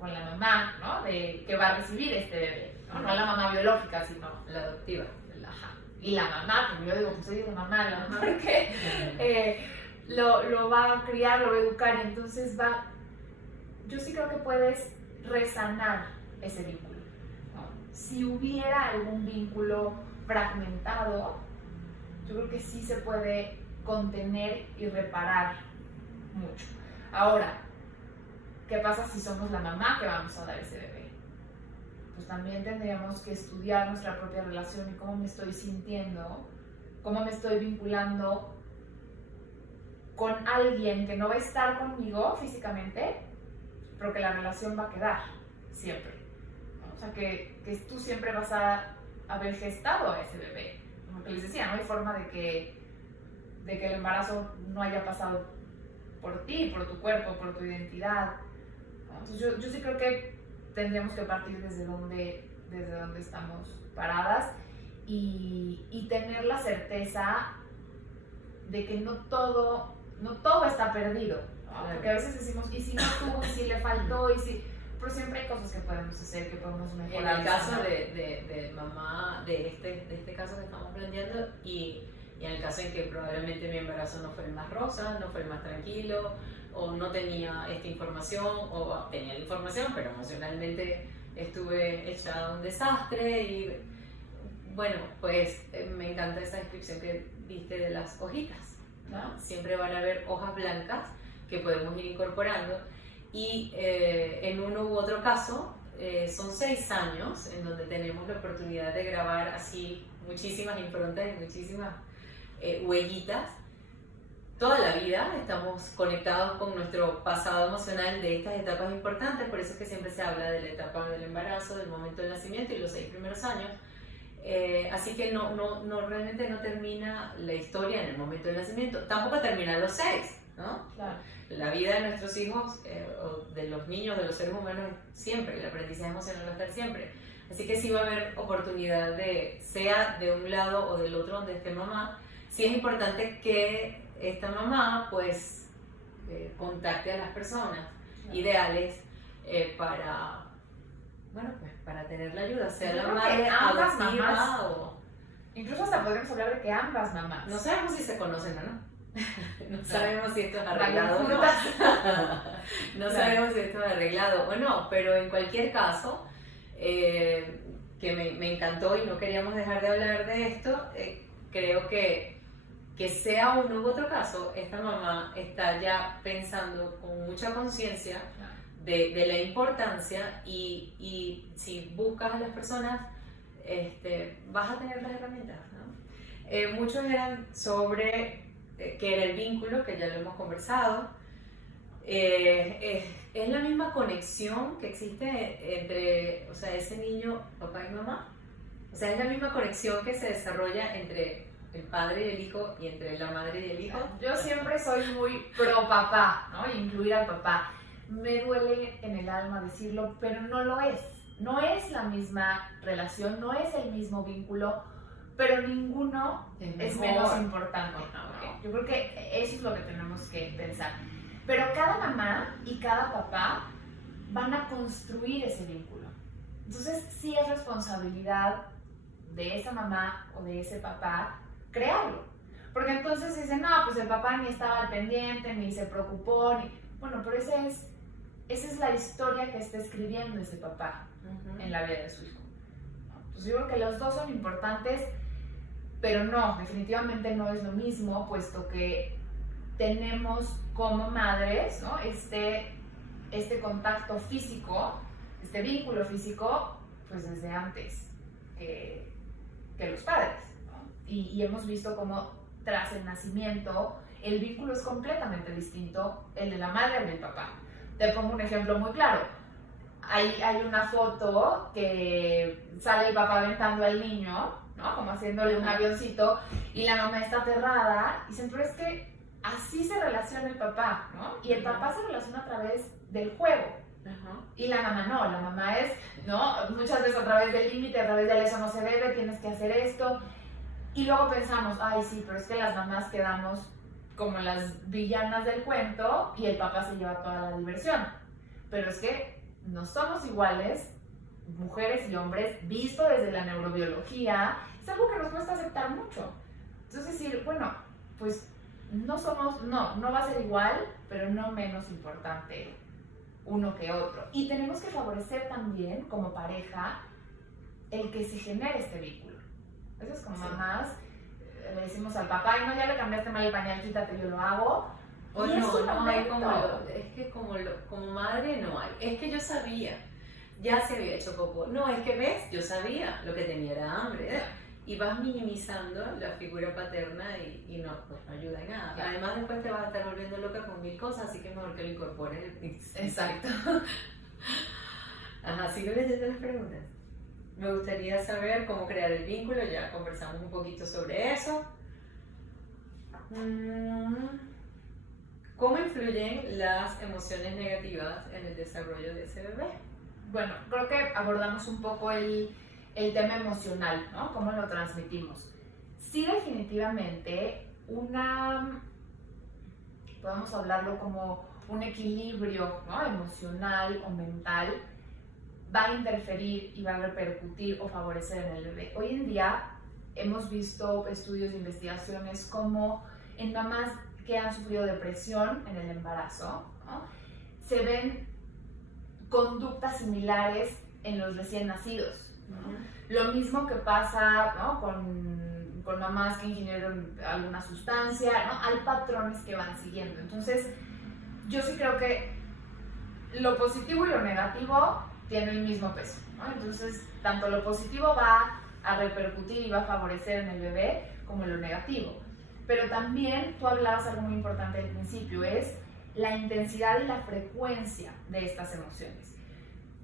la mamá, ¿no? Que va a recibir este bebé, ¿no? No la mamá biológica, sino La adoptiva. Y la mamá, porque yo digo, pues soy la mamá porque lo va a criar, lo va a educar, y entonces yo sí creo que puedes resanar ese vínculo, ¿no? Si hubiera algún vínculo fragmentado, yo creo que sí se puede contener y reparar mucho. Ahora, ¿qué pasa si somos la mamá que vamos a dar ese bebé? Pues también tendríamos que estudiar nuestra propia relación y cómo me estoy sintiendo, cómo me estoy vinculando con alguien que no va a estar conmigo físicamente, pero que la relación va a quedar siempre, ¿no? O sea, que tú siempre vas a haber gestado a ese bebé. Como que les decía, no hay forma de que el embarazo no haya pasado por ti, por tu cuerpo, por tu identidad, ¿no? Entonces yo sí creo que tendríamos que partir desde donde estamos paradas y tener la certeza de que no todo está perdido, ¿no? Claro. Porque a veces decimos, y si no tuvo, y si le faltó, pero siempre hay cosas que podemos hacer, que podemos mejorar. En el caso de mamá, de este caso que estamos planteando, y en el caso en que probablemente mi embarazo no fue el más rosa, no fue el más tranquilo, o no tenía esta información, o tenía la información, pero emocionalmente estuve hecha un desastre. Y bueno, pues me encanta esa descripción que diste de las hojitas, ¿no? Siempre van a haber hojas blancas que podemos ir incorporando. Y en uno u otro caso, son 6 años en donde tenemos la oportunidad de grabar así muchísimas improntas y muchísimas huellitas. Toda la vida estamos conectados con nuestro pasado emocional de estas etapas importantes, por eso es que siempre se habla de la etapa del embarazo, del momento del nacimiento y los 6 primeros años. Así que realmente no termina la historia en el momento del nacimiento, tampoco termina los 6, ¿no? Claro. La vida de nuestros hijos, o de los niños, de los seres humanos, siempre, el aprendizaje emocional va a estar siempre. Así que sí va a haber oportunidad sea de un lado o del otro donde esté mamá. Sí es importante que esta mamá pues contacte a las personas ideales para tener la ayuda, sea Yo la creo madre que ambas adoptiva mamás, o... incluso hasta podemos hablar de que ambas mamás. No sabemos si se conocen o no. No sabemos si esto es Vayan arreglado o no. juntas. No sabemos si esto es arreglado o no, pero en cualquier caso, que me encantó y no queríamos dejar de hablar de esto, creo que sea uno u otro caso, esta mamá está ya pensando con mucha conciencia de la importancia y si buscas a las personas, vas a tener las herramientas, ¿no? Muchos eran sobre qué era el vínculo, que ya lo hemos conversado. Es la misma conexión que existe entre, o sea, ese niño, papá y mamá. O sea, es la misma conexión que se desarrolla entre el padre y el hijo y entre la madre y el hijo. Yo siempre soy muy pro papá, ¿no? Incluir al papá. Me duele en el alma decirlo, pero no lo es. No es la misma relación, no es el mismo vínculo, pero ninguno es menos importante, ¿no? Yo creo que eso es lo que tenemos que pensar. Pero cada mamá y cada papá van a construir ese vínculo. Entonces, sí es responsabilidad de esa mamá o de ese papá crearlo. Porque entonces dicen, no, pues el papá ni estaba al pendiente, ni se preocupó, Bueno, pero esa es la historia que está escribiendo ese papá en la vida de su hijo. Entonces yo creo que los dos son importantes, pero no, definitivamente no es lo mismo, puesto que tenemos como madres, ¿no? este contacto físico, este vínculo físico, pues desde antes que los padres, ¿no? Y hemos visto cómo tras el nacimiento el vínculo es completamente distinto, el de la madre al del papá. Te pongo un ejemplo muy claro. Hay una foto que sale el papá aventando al niño, ¿no? Como haciéndole un avioncito, y la mamá está aterrada, y dicen, pero es que así se relaciona el papá, ¿no? Y el papá se relaciona a través del juego. Y la mamá no, la mamá es, ¿no? Muchas veces a través del límite, a través de eso no se debe, tienes que hacer esto. Y luego pensamos, ay sí, pero es que las mamás quedamos como las villanas del cuento y el papá se lleva toda la diversión. Pero es que no somos iguales, mujeres y hombres, visto desde la neurobiología, es algo que nos cuesta aceptar mucho. Entonces decir, bueno, pues no va a ser igual, pero no menos importante uno que otro. Y tenemos que favorecer también, como pareja, el que se genere este vínculo. Eso es como mamás, le decimos al papá, y no, ya le cambiaste mal el pañal, quítate, yo lo hago. O no hay como madre no hay. Es que yo sabía, ya se había hecho popó. No, es que ves, yo sabía, lo que tenía era hambre. Y vas minimizando la figura paterna y no, pues no ayuda en nada. Claro. Además después te vas a estar volviendo loca con 1000 cosas, así que mejor que lo incorpores. Exacto. Ajá, sigo leyendo las preguntas. Me gustaría saber cómo crear el vínculo, ya conversamos un poquito sobre eso. ¿Cómo influyen las emociones negativas en el desarrollo de ese bebé? Bueno, creo que abordamos un poco el tema emocional, ¿no? Cómo lo transmitimos. Sí, definitivamente, podemos hablarlo como un equilibrio, ¿no? Emocional o mental, va a interferir y va a repercutir o favorecer en el bebé. Hoy en día hemos visto estudios de investigaciones como en mamás que han sufrido depresión en el embarazo, ¿no? Se ven conductas similares en los recién nacidos, ¿no? Lo mismo que pasa, ¿no? con mamás que ingirieron alguna sustancia, ¿no? Hay patrones que van siguiendo. Entonces, yo sí creo que lo positivo y lo negativo tienen el mismo peso, ¿no? Entonces, tanto lo positivo va a repercutir y va a favorecer en el bebé como lo negativo. Pero también tú hablabas algo muy importante al principio, es la intensidad y la frecuencia de estas emociones.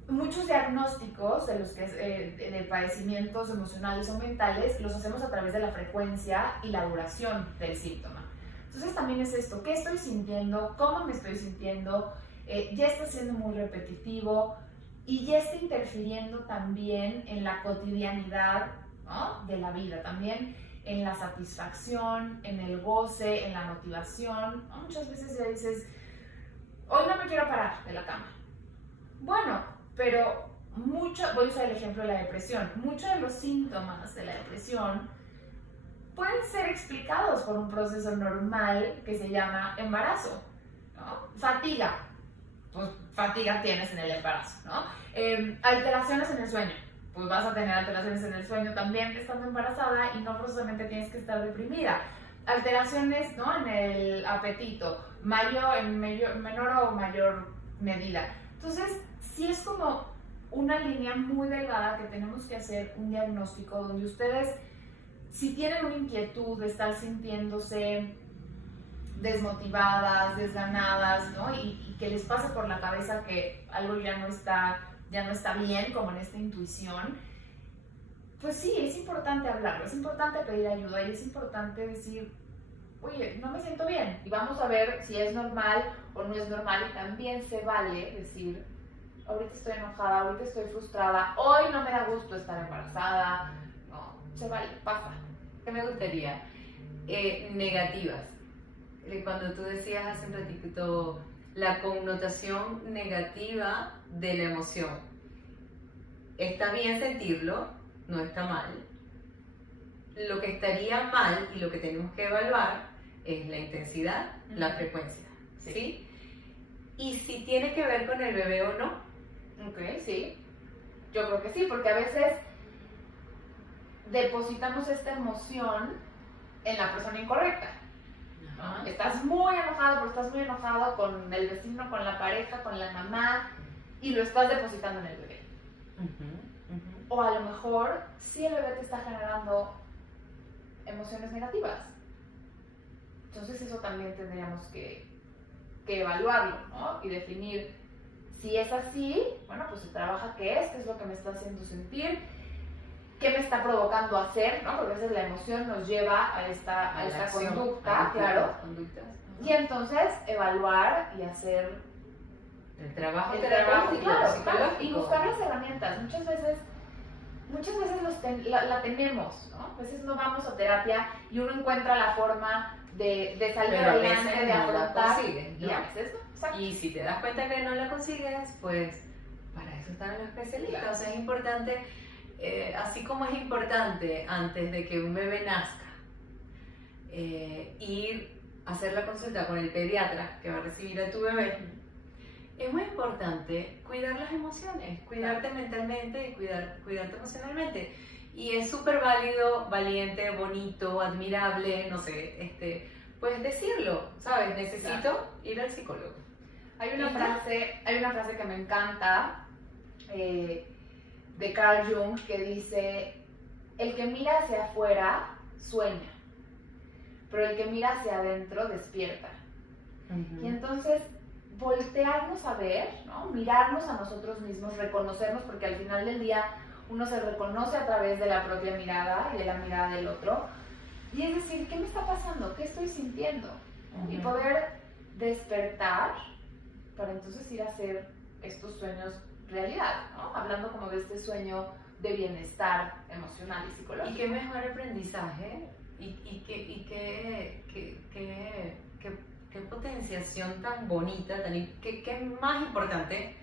Muchos diagnósticos de padecimientos emocionales o mentales los hacemos a través de la frecuencia y la duración del síntoma. Entonces también es esto, ¿qué estoy sintiendo? ¿Cómo me estoy sintiendo? Ya está siendo muy repetitivo y ya está interfiriendo también en la cotidianidad, ¿no? De la vida, también en la satisfacción, en el goce, en la motivación, ¿no? Muchas veces ya dices, hoy no me quiero parar de la cama. Bueno, pero voy a usar el ejemplo de la depresión. Muchos de los síntomas de la depresión pueden ser explicados por un proceso normal que se llama embarazo, ¿no? Fatiga, pues fatiga tienes en el embarazo, ¿no? Alteraciones en el sueño, pues vas a tener alteraciones en el sueño también estando embarazada y no forzosamente tienes que estar deprimida. Alteraciones, ¿no? En el apetito, en menor o mayor medida. Entonces, sí es como una línea muy delgada que tenemos que hacer un diagnóstico donde ustedes, si tienen una inquietud de estar sintiéndose desmotivadas, desganadas, ¿no? Y que les pase por la cabeza que algo ya no está bien, como en esta intuición, pues sí, es importante hablarlo, es importante pedir ayuda y es importante decir, oye, no me siento bien. Y vamos a ver si es normal o no es normal. Y también se vale decir, ahorita estoy enojada, ahorita estoy frustrada, hoy no me da gusto estar embarazada. No, se vale, pasa. ¿Qué me gustaría? Negativas. Cuando tú decías hace un ratito la connotación negativa de la emoción. Está bien sentirlo, no está mal. Lo que estaría mal y lo que tenemos que evaluar es la intensidad, la frecuencia, ¿sí? Y si tiene que ver con el bebé o no. Ok, sí. Yo creo que sí, porque a veces depositamos esta emoción en la persona incorrecta. ¿No? Estás muy enojado, pero estás muy enojado con el vecino, con la pareja, con la mamá, y lo estás depositando en el bebé. O a lo mejor sí el bebé te está generando emociones negativas. Entonces eso también tendríamos que evaluarlo, ¿no? Y definir si es así, bueno, pues se trabaja qué es lo que me está haciendo sentir, qué me está provocando hacer, ¿no? Porque a veces la emoción nos lleva a esta acción, conducta, claro. Y entonces evaluar y hacer el trabajo terapéutico, claro, y buscar las herramientas. Muchas veces la tenemos, ¿no? A veces no vamos a terapia y uno encuentra la forma de salir adelante, de afrontar, ¿no? Y a veces no. Exacto. Y si te das cuenta que no la consigues, pues para eso están los especialistas. Claro. O sea, es importante, así como es importante antes de que un bebé nazca, ir a hacer la consulta con el pediatra que va a recibir a tu bebé, es muy importante cuidar las emociones, cuidarte mentalmente y cuidarte emocionalmente. Y es súper válido, valiente, bonito, admirable, no sé, pues decirlo, ¿sabes? Necesito ir al psicólogo. Hay una frase que me encanta de Carl Jung que dice, el que mira hacia afuera sueña, pero el que mira hacia adentro despierta. Y entonces voltearnos a ver, ¿no? Mirarnos a nosotros mismos, reconocernos, porque al final del día uno se reconoce a través de la propia mirada y de la mirada del otro, y es decir, ¿qué me está pasando? ¿Qué estoy sintiendo? Y poder despertar para entonces ir a hacer estos sueños realidad, ¿no? Hablando como de este sueño de bienestar emocional y Y psicológico. qué mejor aprendizaje qué potenciación tan bonita, qué más importante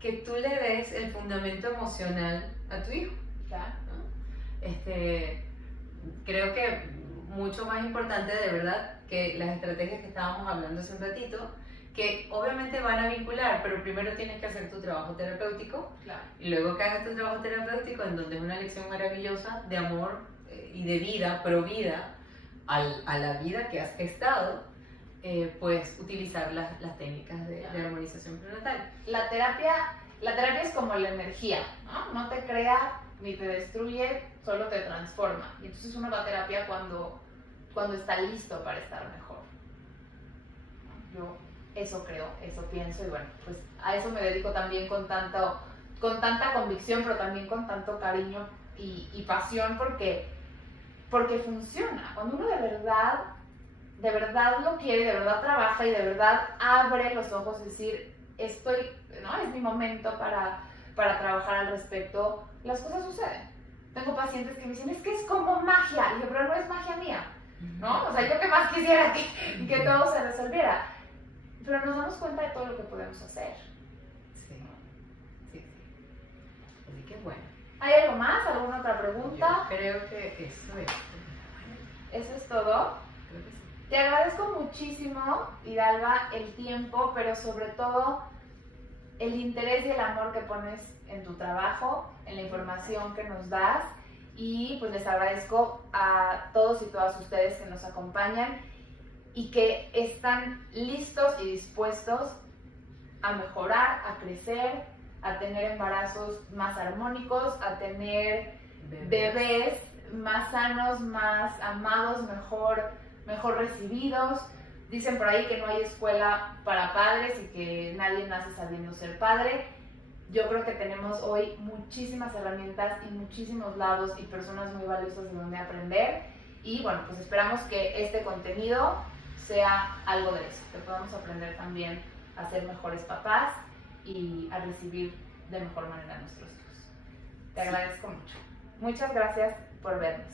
que tú le des el fundamento emocional a tu hijo, Claro. ¿no? Creo que mucho más importante de verdad que las estrategias que estábamos hablando hace un ratito, que obviamente van a vincular, pero primero tienes que hacer tu trabajo terapéutico Claro. y luego que hagas tu trabajo terapéutico, en donde es una lección maravillosa de amor y de vida, pro vida, a la vida que has estado, pues utilizar las técnicas de armonización prenatal. La terapia es como la energía, ¿no? No te crea ni te destruye, solo te transforma. Y entonces uno va a terapia cuando está listo para estar mejor. Yo eso creo, eso pienso y bueno, pues a eso me dedico también con tanta convicción, pero también con tanto cariño y pasión porque funciona. Cuando uno de verdad lo quiere, de verdad trabaja y de verdad abre los ojos, es decir, es mi momento para trabajar al respecto, las cosas suceden. Tengo pacientes que me dicen, es que es como magia, y yo, pero no es magia mía, ¿no? O sea, yo que más quisiera que todo se resolviera, pero nos damos cuenta de todo lo que podemos hacer. Sí. Así que bueno. ¿Hay algo más? ¿Alguna otra pregunta? Yo creo que eso es. ¿Eso es todo? Creo que sí. Te agradezco muchísimo, Hidalga, el tiempo, pero sobre todo el interés y el amor que pones en tu trabajo, en la información que nos das, y pues les agradezco a todos y todas ustedes que nos acompañan y que están listos y dispuestos a mejorar, a crecer, a tener embarazos más armónicos, a tener bebés más sanos, más amados, mejor recibidos. Dicen por ahí que no hay escuela para padres y que nadie nace sabiendo ser padre. Yo creo que tenemos hoy muchísimas herramientas y muchísimos lados y personas muy valiosas de donde aprender. Y bueno, pues esperamos que este contenido sea algo de eso, que podamos aprender también a ser mejores papás y a recibir de mejor manera a nuestros hijos. Te agradezco mucho. Muchas gracias por vernos.